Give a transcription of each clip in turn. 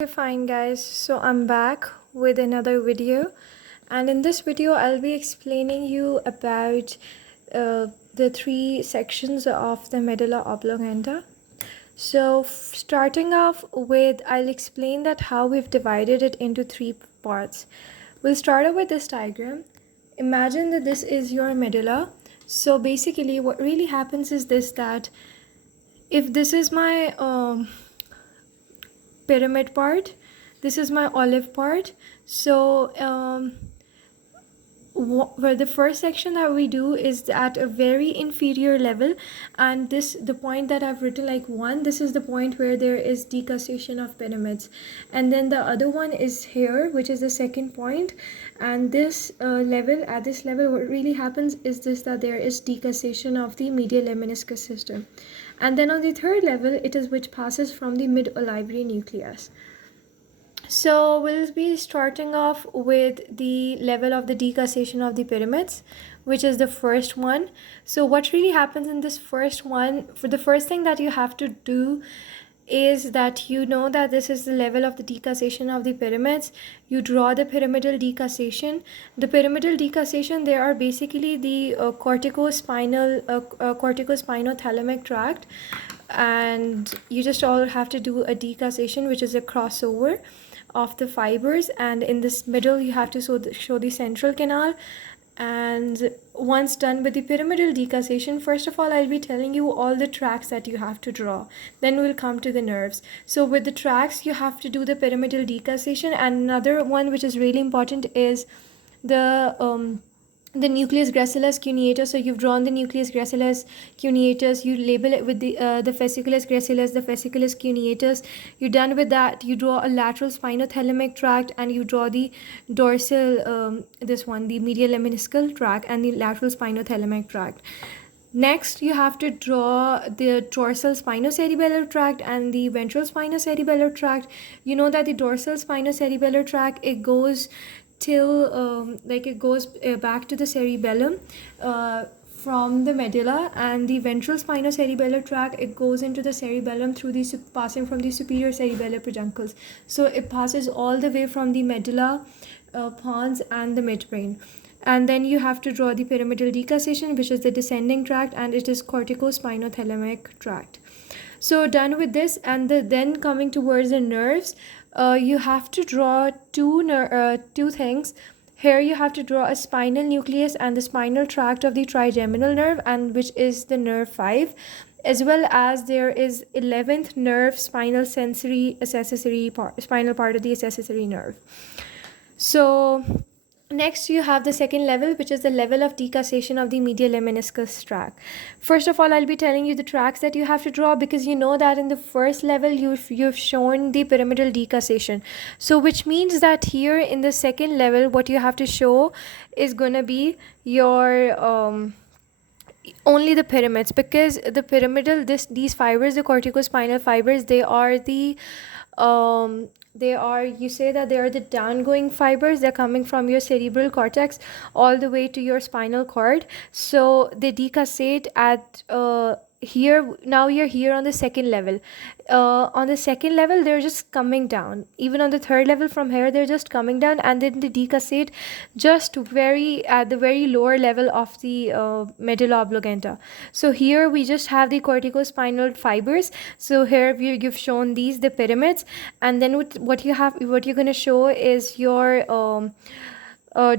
Okay, fine guys, so I'm back with another video, and in this video I'll be explaining you about the three sections of the medulla oblongata. So starting off with, I'll explain that how we've divided it into three parts. We'll start off with this diagram. Imagine that this is your medulla. So basically what really happens is this, that if this is my pyramid part, this is my olive part. So where the first section that we do is at a very inferior level, and the point that I've written like 1, this is the point where there is decussation of pyramids, and then the other one is here, which is the second point. And this at this level what really happens is this, that there is decussation of the medial lemniscus system, and then on the third level it is which passes from the mid-olivary nucleus. So we'll be starting off with the level of the decussation of the pyramids, which is the first one. So what really happens in this first one, for the first thing that you have to do is that you know that this is the level of the decussation of the pyramids. You draw the pyramidal decussation. The pyramidal decussation, they are basically the corticospinothalamic tract, and you just all have to do a decussation, which is a crossover of the fibers, and in this middle you have to show the central canal. And once done with the pyramidal decussation, first of all I'll be telling you all the tracks that you have to draw, then we'll come to the nerves. So with the tracks you have to do the pyramidal decussation, and another one which is really important is the nucleus gracilis cuneatus. So you've drawn the nucleus gracilis cuneatus, you label it with the fasciculus gracilis, the fasciculus cuneatus. You're done with that, you draw a lateral spinothalamic tract, and you draw the dorsal the medial lemniscal tract and the lateral spinothalamic tract. Next, you have to draw the dorsal spinocerebellar tract and the ventral spinocerebellar tract. You know that the dorsal spinocerebellar tract, it goes till it goes back to the cerebellum from the medulla, and the ventral spinocerebellar tract, it goes into the cerebellum through the passing from the superior cerebellar peduncles. So it passes all the way from the medulla, pons, and the midbrain. And then you have to draw the pyramidal decussation, which is the descending tract, and it is corticospinothalamic tract. So done with this, and then coming towards the nerves, you have to draw two things. Here you have to draw a spinal nucleus and the spinal tract of the trigeminal nerve, and which is the nerve 5, as well as there is 11th nerve, spinal spinal part of the accessory nerve. So next you have the second level, which is the level of decussation of the medial lemniscus tract. First of all I'll be telling you the tracks that you have to draw, because you know that in the first level you've shown the pyramidal decussation. So which means that here in the second level what you have to show is gonna be your only the pyramids, because the pyramidal, these fibers, the corticospinal fibers, you say that they are the downgoing fibers. They're coming from your cerebral cortex all the way to your spinal cord. So they decussate at here. Now you're here on the second level. On the second level they're just coming down. Even on the third level from here they're just coming down, and then they decussate just at the very lower level of the medulla oblongata. So here we just have the corticospinal fibers. So here you've shown the pyramids, and then what you're going to show is your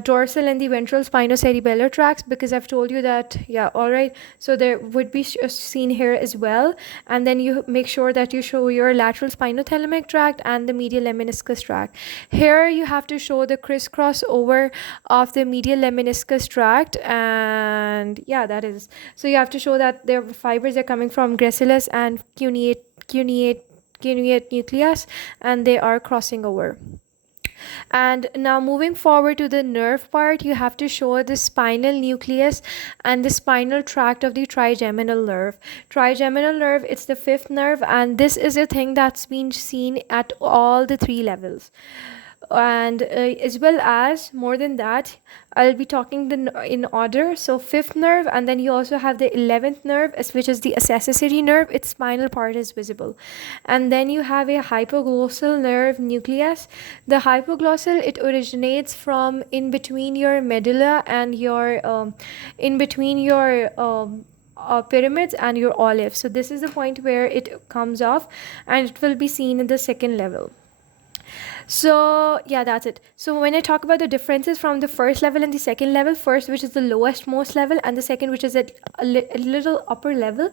dorsal and the ventral spinocerebellar tracts, because I've told you that, yeah, all right. So there would be seen here as well, and then you make sure that you show your lateral spinothalamic tract and the medial lemniscus tract. Here you have to show the crisscross over of the medial lemniscus tract, and yeah, that is. So you have to show that their fibers are coming from gracilis and cuneate nucleus, and they are crossing over. And now moving forward to the nerve part, you have to show the spinal nucleus and the spinal tract of the trigeminal nerve. Trigeminal nerve, it's the 5th nerve, and this is a thing that's been seen at all the 3 levels. And as well as more than that, I'll be talking in order. So fifth nerve, and then you also have the 11th nerve, which is the accessory nerve. Its spinal part is visible. And then you have a hypoglossal nerve nucleus. The hypoglossal, it originates from in between your medulla and your in between your pyramids and your olive. So this is the point where it comes off, and it will be seen in the second level. So yeah, that's it. So when I talk about the differences from the first level and the second level, first, which is the lowest most level, and the second, which is at a little upper level.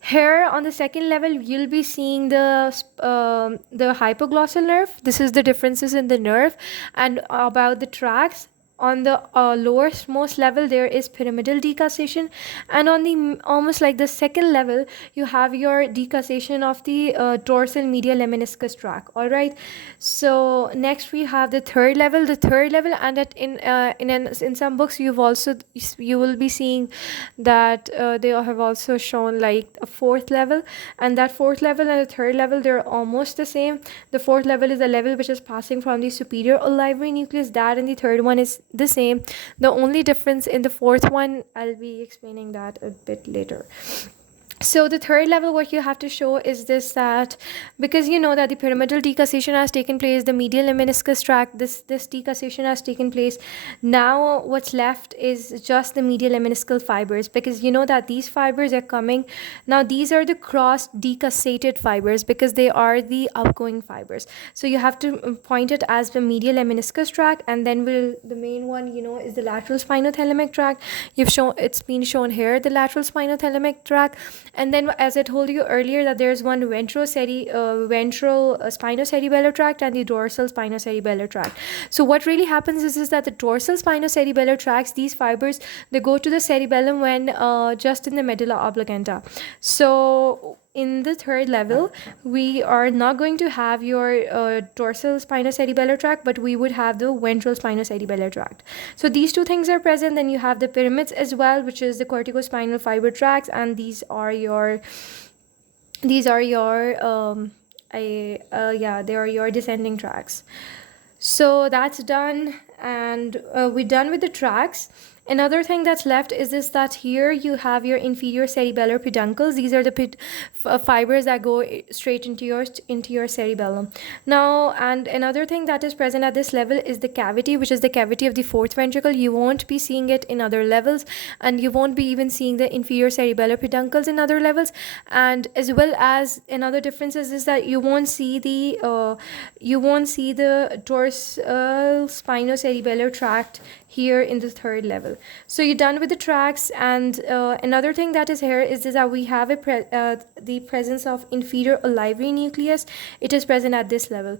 Here on the second level, you'll be seeing the hypoglossal nerve. This is the differences in the nerve, and about the tracks. On the lowest most level, there is pyramidal decussation, and on the almost like the second level, you have your decussation of the dorsal medial lemniscus tract. All right. So next we have the third level. The third level, and in some books you will be seeing that they have also shown like a fourth level, and that fourth level and the third level, they're almost the same. The fourth level is the level which is passing from the superior olivary nucleus. That and the third one is the same. The only difference in the fourth one, I'll be explaining that a bit later. So the third level, what you have to show is this, that because you know that the pyramidal decussation has taken place, the medial lemniscus tract, this decussation has taken place. Now what's left is just the medial lemniscal fibers, because you know that these fibers are coming. Now these are the cross decussated fibers because they are the outgoing fibers. So you have to point it as the medial lemniscus tract, and then the main one, you know, is the lateral spinothalamic tract. It's been shown here, the lateral spinothalamic tract. And then, as I told you earlier, that there's one ventral spinocerebellar tract and the dorsal spinocerebellar tract. So what really happens is that the dorsal spinocerebellar tracts, these fibers, they go to the cerebellum when just in the medulla oblongata. So in the third level, we are not going to have your dorsal spinocerebellar tract, but we would have the ventral spinocerebellar tract. So these two things are present. Then you have the pyramids as well, which is the corticospinal fiber tracts, and these are your they are your descending tracts. So that's done, and we're done with the tracks. Another thing that's left is this, that here you have your inferior cerebellar peduncles. These are the fibers that go straight into your cerebellum. Now, and another thing that is present at this level is the cavity, which is the cavity of the fourth ventricle. You won't be seeing it in other levels, and you won't be even seeing the inferior cerebellar peduncles in other levels. And as well as another difference is that you won't see the dorsal spinocerebellar tract here in the third level. So you're done with the tracks, and another thing that is here is that we have the presence of inferior olivary nucleus. It is present at this level.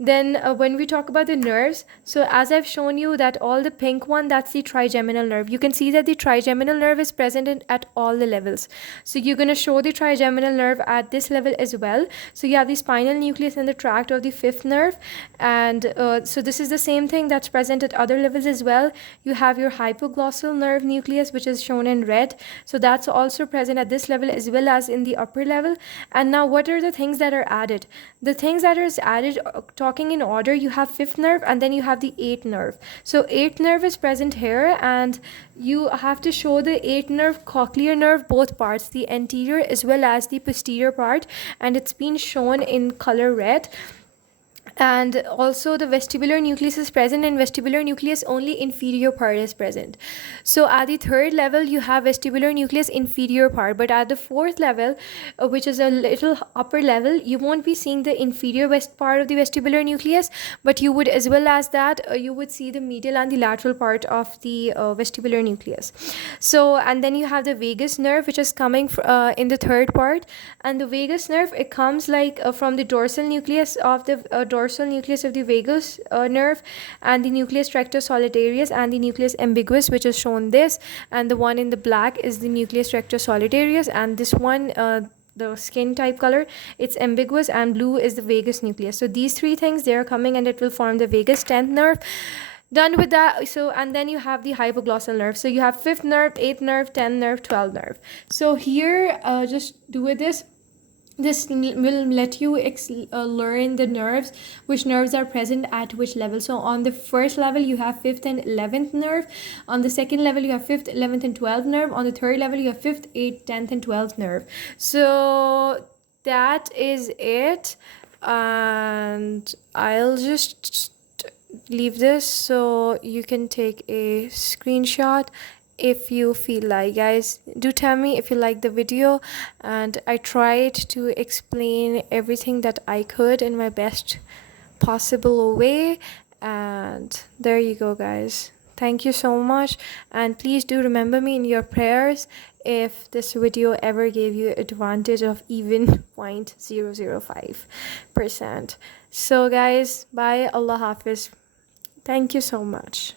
Then when we talk about the nerves, so as I've shown you that all the pink one, that's the trigeminal nerve. You can see that the trigeminal nerve is present at all the levels. So you're going to show the trigeminal nerve at this level as well. So you have the spinal nucleus and the tract of the fifth nerve, and so this is the same thing that's present at other levels as well. You have your hypoglossal nerve nucleus, which is shown in red. So that's also present at this level as well as in the upper level. And now what are the things that are added? The things that is added, talking in order, you have fifth nerve, and then you have the eighth nerve. So eighth nerve is present here, and you have to show the eighth nerve, cochlear nerve, both parts, the anterior as well as the posterior part, and it's been shown in color red. And also the vestibular nucleus is present, and vestibular nucleus only inferior part is present. So at the third level you have vestibular nucleus inferior part, but at the fourth level, which is a little upper level, you won't be seeing the inferior west part of the vestibular nucleus, but you would, as well as that, you would see the medial and the lateral part of the vestibular nucleus. So, and then you have the vagus nerve, which is coming in the third part, and the vagus nerve, it comes like from the dorsal nucleus of the dorsal nucleus of the vagus nerve, and the nucleus rectus solitarius and the nucleus ambiguous, which is shown this, and the one in the black is the nucleus rectus solitarius, and this one, the skin type color, it's ambiguous, and blue is the vagus nucleus. So these three things, they are coming, and it will form the vagus 10th nerve. Done with that. So, and then you have the hypoglossal nerve. So you have 5th nerve, 8th nerve, 10th nerve, 12th nerve. So here, just do with this. This will let you learn the nerves, which nerves are present at which level. So on the first level you have 5th and 11th nerve, on the second level you have 5th, 11th and 12th nerve, on the third level you have 5th, 8th, 10th and 12th nerve. So that is it, and I'll just leave this so you can take a screenshot if you feel like. Guys, do tell me if you like the video, and I tried to explain everything that I could in my best possible way. And there you go, guys. Thank you so much, and please do remember me in your prayers if this video ever gave you advantage of even 0.005%. So guys, bye, Allah Hafiz. Thank you so much.